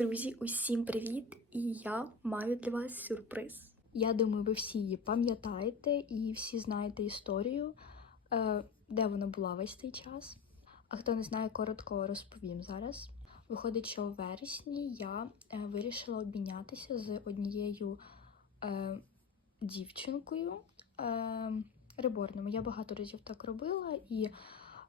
Друзі, усім привіт! І я маю для вас сюрприз. Я думаю, ви всі її пам'ятаєте і всі знаєте історію, е, де вона була весь цей час. А хто не знає, коротко розповім зараз. Виходить, що у вересні я е, вирішила обмінятися з однією е, дівчинкою е, реборним. Я багато разів так робила, і, е,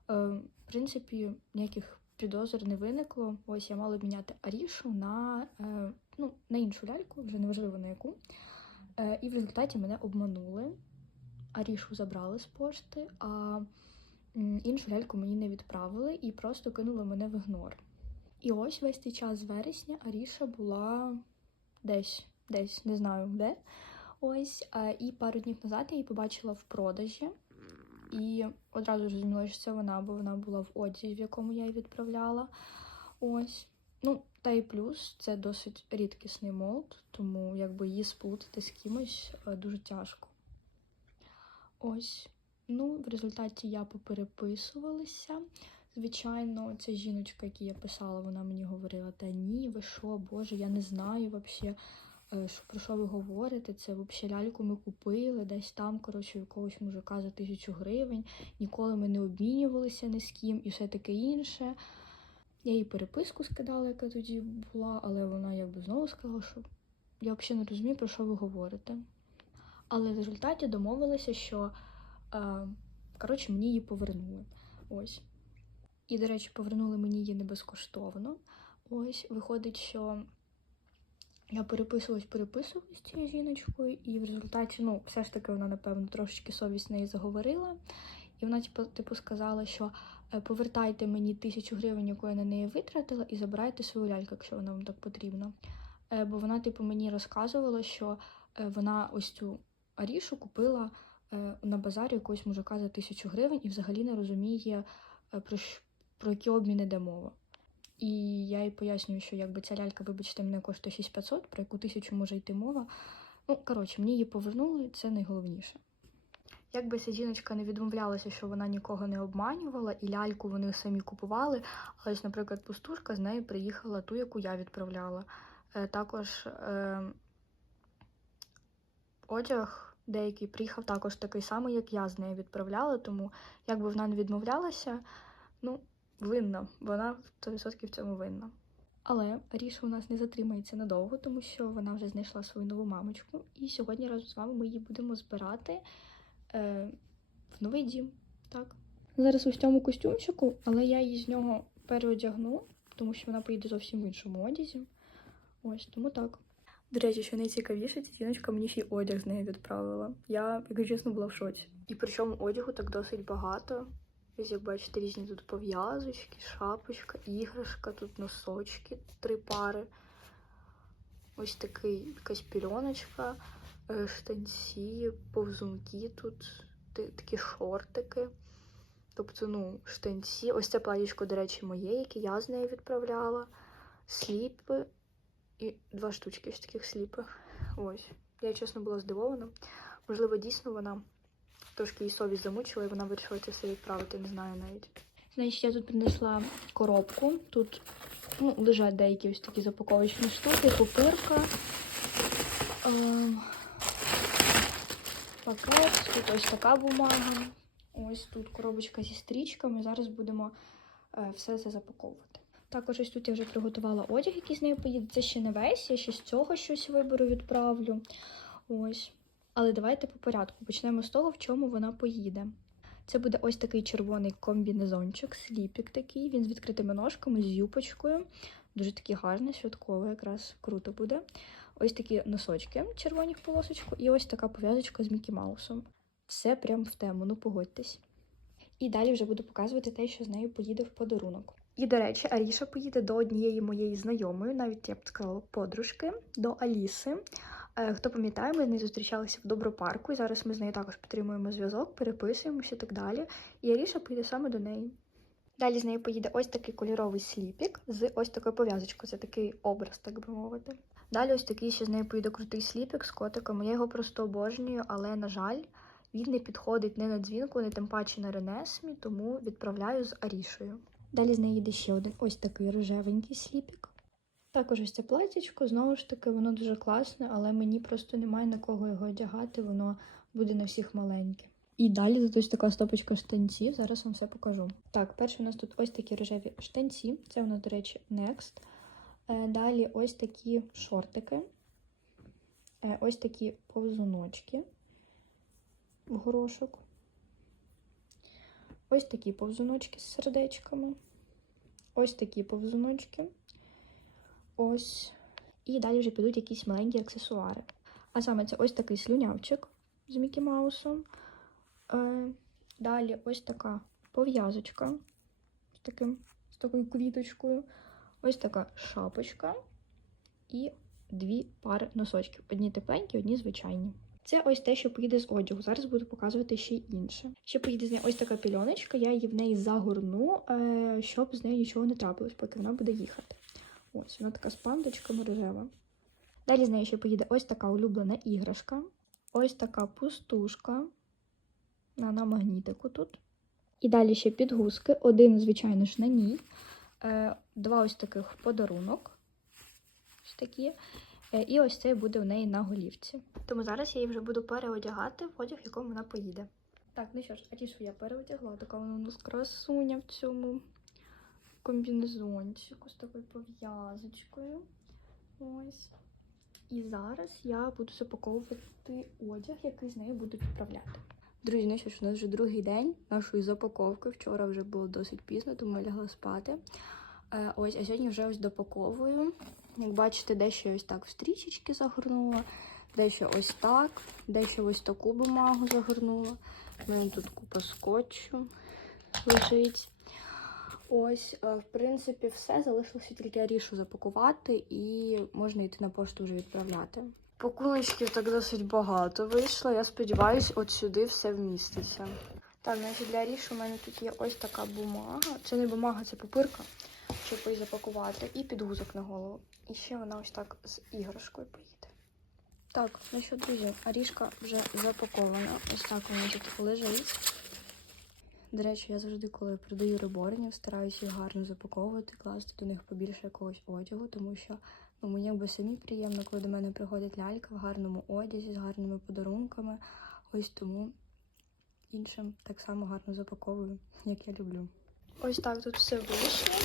в принципі, ніяких підозр не виникло. Ось я мала обміняти Арішу на, е, ну, на іншу ляльку, вже неважливо на яку. Е, і в результаті мене обманули. Арішу забрали з пошти, а іншу ляльку мені не відправили і просто кинули мене в ігнор. І ось весь цей час вересня Аріша була десь, десь, не знаю де. Ось, е, і пару днів назад я її побачила в продажі. І одразу зрозуміла, що це вона, бо вона була в одязі, в якому я її відправляла. Ось. Ну, та й плюс це досить рідкісний молд, тому якби її сплутати з кимось е, дуже тяжко. Ось. Ну, в результаті я попереписувалася. Звичайно, ця жіночка, яку я писала, вона мені говорила: Та ні, ви що, Боже, я не знаю взагалі, про що ви говорите. Це взагалі ляльку ми купили десь там, коротше, якогось мужика за тисячу гривень. Ніколи ми не обмінювалися ні з ким і все таке інше. Я їй переписку скидала, яка тоді була, але вона якби знову сказала, що я взагалі не розумію, про що ви говорите. Але в результаті домовилися, що е, коротше, мені її повернули. Ось. І, до речі, повернули мені її не безкоштовно. Ось, виходить, що я переписувалась, переписувалась з цією жіночкою, і в результаті, ну, все ж таки, вона, напевно, трошечки совість неї заговорила. І вона, типу, типу, сказала, що е, повертайте мені тисячу гривень, яку я на неї витратила, і забирайте свою ляльку, якщо вона вам так потрібна. Е, Бо вона, типу, мені розказувала, що е, вона ось цю арішу купила на базарі якогось мужика за тисячу гривень і взагалі не розуміє, про, про які обміни йде мова. І я їй пояснюю, що якби ця лялька, вибачте, мене коштує 6500, про яку тисячу може йти мова. Ну, коротше, мені її повернули, це найголовніше. Якби ця жіночка не відмовлялася, що вона нікого не обманювала, і ляльку вони самі купували. Але ж, наприклад, пустушка з нею приїхала ту, яку я відправляла. Е, також е, одяг деякий приїхав також такий самий, як я з нею відправляла. Тому якби вона не відмовлялася, ну, винна. Вона 100% в цьому винна. Але Ріша у нас не затримається надовго, тому що вона вже знайшла свою нову мамочку. І сьогодні разом з вами ми її будемо збирати е, в новий дім. Так. Зараз в цьому костюмчику, але я її з нього переодягну, тому що вона поїде зовсім в іншому одязі. Ось тому так. До речі, що найцікавіше, ця мені ще й одяг з нею відправила. Я, якщо чесно, була в шоці. І причому одягу так досить багато. Ось, як бачите, різні тут пов'язочки, шапочка, іграшка, тут носочки, три пари. Ось такий якась пільоночка, е, штанці, повзунки тут, такі шортики. Тобто, ну, штанці. Ось це платічко, до речі, моє, яке я з нею відправляла. Сліпи і два штучки ось таких сліпих. Ось. Я чесно була здивована. Можливо, дійсно вона трошки її совість замучила, і вона вирішила це все відправити, не знаю навіть. Значить, я тут принесла коробку. Тут ну, лежать деякі ось такі запаковочні штуки, пупирка. Ем, пакет, тут ось така бумага. Ось тут коробочка зі стрічками. Зараз будемо е, все це запаковувати. Також ось тут я вже приготувала одяг, який з нею поїде. Це ще не весь, я ще з цього щось виберу, відправлю. Ось. Але давайте по порядку. Почнемо з того, в чому вона поїде. Це буде ось такий червоний комбінезончик, сліпік такий. Він з відкритими ножками, з юпочкою. Дуже такий гарний, святковий, якраз круто буде. Ось такі носочки червоні в полосочку, і ось така пов'язочка з Мікі Маусом. Все прям в тему, ну погодьтесь. І далі вже буду показувати те, що з нею поїде в подарунок. І, до речі, Аріша поїде до однієї моєї знайомої, навіть я б сказала, подружки, до Аліси. Е, Хто пам'ятає, ми з нею зустрічалися в Добропарку, і зараз ми з нею також підтримуємо зв'язок, переписуємося і так далі. І Аріша поїде саме до неї. Далі з нею поїде ось такий кольоровий сліпік з ось такою пов'язочкою. Це такий образ, так би мовити. Далі ось такий ще з нею поїде крутий сліпік з котиком. Я його просто обожнюю, але, на жаль, він не підходить не на дзвінку, не тим паче на Ренесмі, тому відправляю з Арішею. Далі з неї йде ще один ось такий рожевенький сліпік. Також ось це платічко, знову ж таки, воно дуже класне, але мені просто немає на кого його одягати, воно буде на всіх маленьке. І далі тут ось така стопочка штанців. Зараз вам все покажу. Так, перше у нас тут ось такі рожеві штанці. Це у нас, до речі, Next. Е, Далі ось такі шортики. Е, Ось такі повзуночки в горошок. Ось такі повзуночки з сердечками. Ось такі повзуночки. Ось. І далі вже підуть якісь маленькі аксесуари. А саме це ось такий слюнявчик з Мікі Маусом. Е, далі ось така пов'язочка з, таким, з такою квіточкою. Ось така шапочка і дві пари носочків. Одні тепленькі, одні звичайні. Це ось те, що поїде з одягу. Зараз буду показувати ще інше. Ще поїде з неї ось така пільоночка, я її в неї загорну, е, щоб з нею нічого не трапилось, поки вона буде їхати. Ось вона така з пандочками рожева. Далі з нею ще поїде ось така улюблена іграшка, ось така пустушка. На, магнітику тут. І далі ще підгузки. Один, звичайно ж, на ній. Е, два ось таких подарунок. Ось такі. Е, і ось цей буде у неї на голівці. Тому зараз я її вже буду переодягати в одяг, в якому вона поїде. Так, ну що ж, а ті, що я переодягла, така вона у нас красуня в цьому комбінезончику з такою пов'язочкою. Ось. І зараз я буду запаковувати одяг, який з нею будуть відправляти. Друзі, ну що ж, у нас вже другий день нашої запаковки. Вчора вже було досить пізно, тому я лягла спати. Е, ось, а сьогодні вже ось допаковую. Як бачите, дещо я ось так в стрічечки загорнула, дещо ось так, дещо ось таку бумагу загорнула. У мене тут купа скотчу лежить. Ось, е, в принципі, все. Залишилося тільки арішу запакувати і можна йти на пошту вже відправляти. Пакуночків так досить багато вийшло. Я сподіваюся, от сюди все вміститься. Так, значить для арішу у мене тут є ось така бумага. Це не бумага, це папирка, щоб її запакувати, і підгузок на голову. І ще вона ось так з іграшкою поїде. Так, ну що, друзі, арішка вже запакована. Ось так вона тут лежить. До речі, я завжди, коли продаю реборнів, стараюся їх гарно запаковувати, класти до них побільше якогось одягу, тому що ну, мені якби самі приємно, коли до мене приходить лялька в гарному одязі, з гарними подарунками. Ось тому іншим так само гарно запаковую, як я люблю. Ось так тут все вийшло.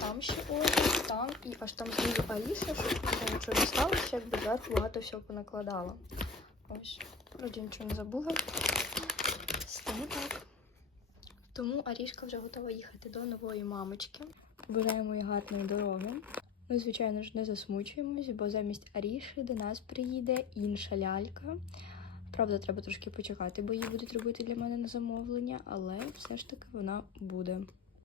Там ще одяг, там і аж там знизу Аліса, щоб нічого не сталося, якби зверху багато всього понакладала. Ось, вроді нічого не забула. Тому так. Тому Арішка вже готова їхати до нової мамочки. Бажаємо їй гарної дороги. Ми, звичайно ж, не засмучуємось, бо замість Аріші до нас приїде інша лялька. Правда, треба трошки почекати, бо її будуть робити для мене на замовлення, але все ж таки вона буде.